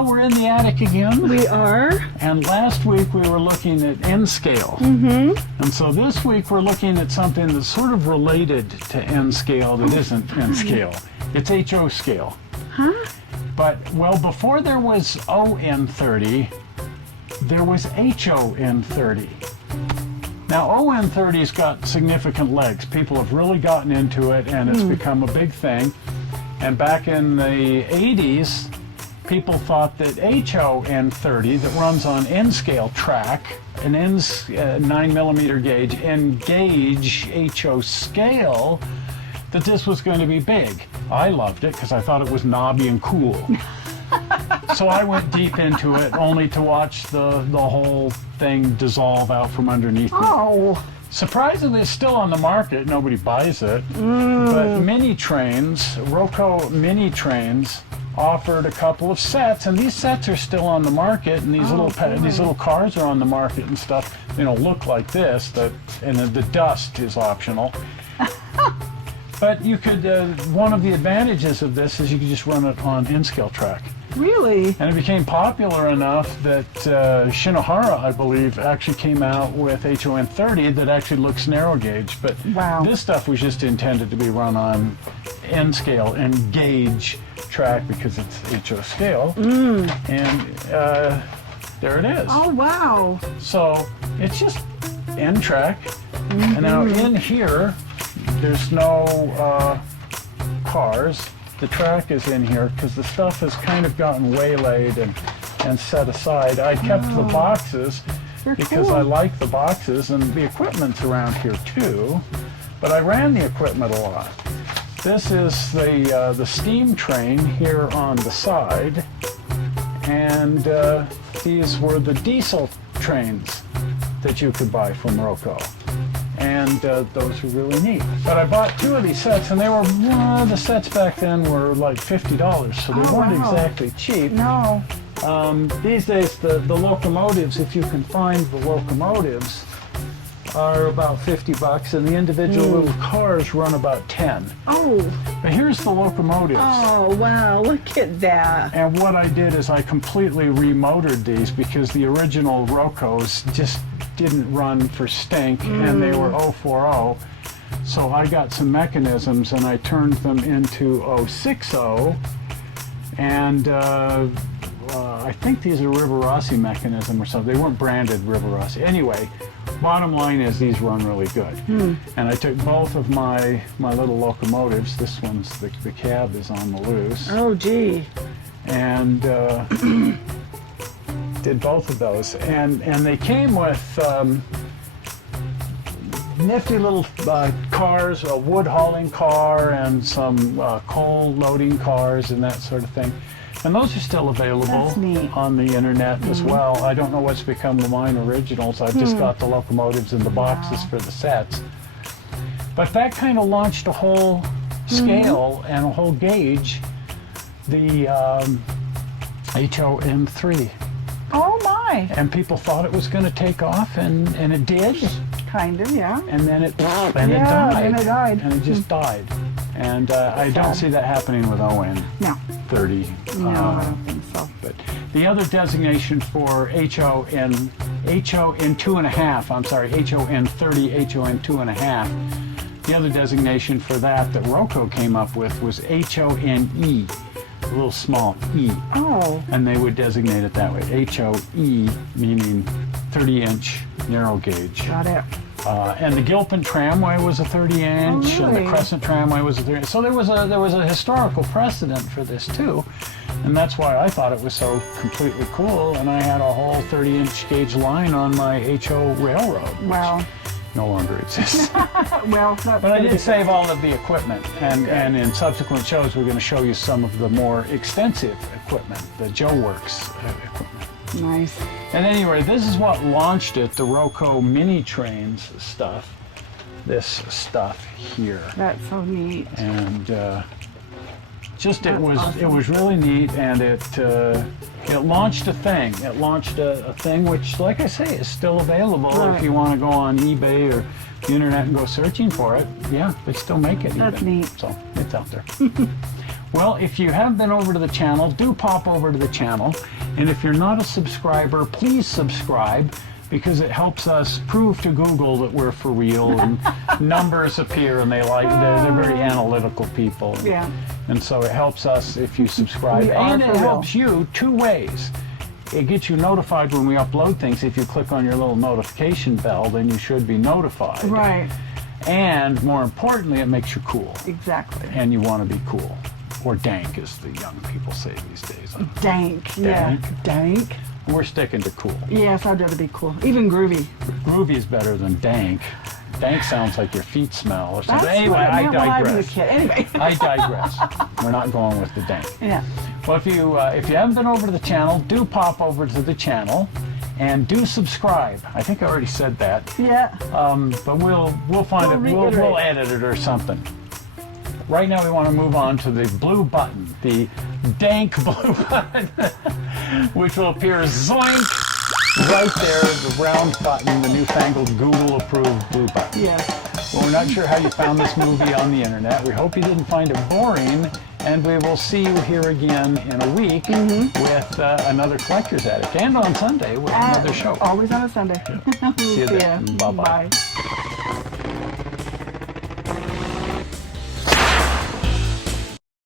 Well, we're in the attic again. We are. And last week we were looking at N scale. Mm-hmm. And so this week we're looking at something that's sort of related to N scale that isn't N scale. It's HO scale. Huh? But, well, before there was ON30, there was HON30. Now, ON30's got significant legs. People have really gotten into it, and it's become a big thing. And back in the 80s, people thought that HON30, that runs on N-scale track, an N 9mm gauge, N-gauge HO scale, that this was going to be big. I loved it because I thought it was knobby and cool. So I went deep into it, only to watch the whole thing dissolve out from underneath me. Oh. Surprisingly, it's still on the market. Nobody buys it. But Minitrains, ROCO Minitrains, offered a couple of sets, and these sets are still on the market. And these little cars are on the market and stuff. They don't look like this. And the dust is optional. But you could. One of the advantages of this is you could just run it on N-scale track. Really? And it became popular enough that Shinohara, I believe, actually came out with HON30 that actually looks narrow gauge. But this stuff was just intended to be run on N-scale, N-gauge track because it's HO scale. And there it is. Oh, wow. So it's just N-track. And now in here, there's no cars. The track is in here because the stuff has kind of gotten waylaid and set aside. I kept the boxes because I like the boxes, and the equipment's around here too, but I ran the equipment a lot. This is the steam train here on the side, and these were the diesel trains that you could buy from ROCO. And those were really neat. But I bought two of these sets, and they were, the sets back then were like $50, so they weren't exactly cheap. No. These days, the locomotives, if you can find the locomotives, are about $50, and the individual little cars run about 10. Oh. But here's the locomotives. Oh, wow, look at that. And what I did is I completely remotored these because the original ROCOs just didn't run for stink, and they were 040. So I got some mechanisms and I turned them into 060, and I think these are Rivarossi mechanism or something. They weren't branded Rivarossi. Anyway, bottom line is these run really good. And I took both of my little locomotives. This one's, the cab is on the loose. Oh, gee. And did both of those, and they came with nifty little cars, a wood hauling car and some coal loading cars and that sort of thing, and those are still available on the internet as well. I don't know what's become of mine originals. I've just got the locomotives in the boxes for the sets, but that kind of launched a whole scale and a whole gauge, the HON3. Oh my! And people thought it was going to take off, and it did. Kind of, yeah. And then it died. And it died. And it just died. And I don't see that happening with ON30. No, I don't think so. But the other designation for HON 2.5, I'm sorry, HON30, HON 2.5, the other designation for that ROCO came up with was HONE. A little small E. Oh. And they would designate it that way. HOE, meaning 30-inch narrow gauge. Got it. And the Gilpin tramway was a 30-inch, and the Crescent tramway was a 30-inch. So there was a historical precedent for this too, and that's why I thought it was so completely cool. And I had a whole 30-inch gauge line on my HO railroad. Wow. No longer exists. Well, but I did save all of the equipment, and in subsequent shows we're going to show you some of the more extensive equipment, the Joe Works equipment. Nice. And anyway, this is what launched it, the ROCO Minitrains stuff. This stuff here. That's so neat. And it was really neat, and it launched a thing. It launched a thing which, like I say, is still available if you want to go on eBay or the internet and go searching for it. Yeah, they still make it. That's neat. So it's out there. Well, if you have been over to the channel, do pop over to the channel. And if you're not a subscriber, please subscribe, because it helps us prove to Google that we're for real, and numbers appear, and they're very analytical people. Yeah. And so it helps us if you subscribe. We are And it for real. helps you two ways. It gets you notified when we upload things. If you click on your little notification bell, then you should be notified. Right. And more importantly, it makes you cool. Exactly. And you want to be cool. Or dank, as the young people say these days. Dank. Yeah. Dank. We're sticking to cool. Yes, I'd rather be cool. Even groovy. Groovy is better than dank. Dank sounds like your feet smell or something. That's Anyway, what I meant when I was a digress. kid. Anyway. I digress. We're not going with the dank. Yeah. Well, if you haven't been over to the channel, do pop over to the channel and do subscribe. I think I already said that. Yeah. But we'll find it. We'll edit it or something. Right now, we want to move on to the blue button, the dank blue button, which will appear zoink right there, the round button, the newfangled Google-approved blue button. Yes. Well, we're not sure how you found this movie on the internet. We hope you didn't find it boring, and we will see you here again in a week with another Collector's Addict, and on Sunday with another show. Always on a Sunday. See you then. Bye-bye. Bye.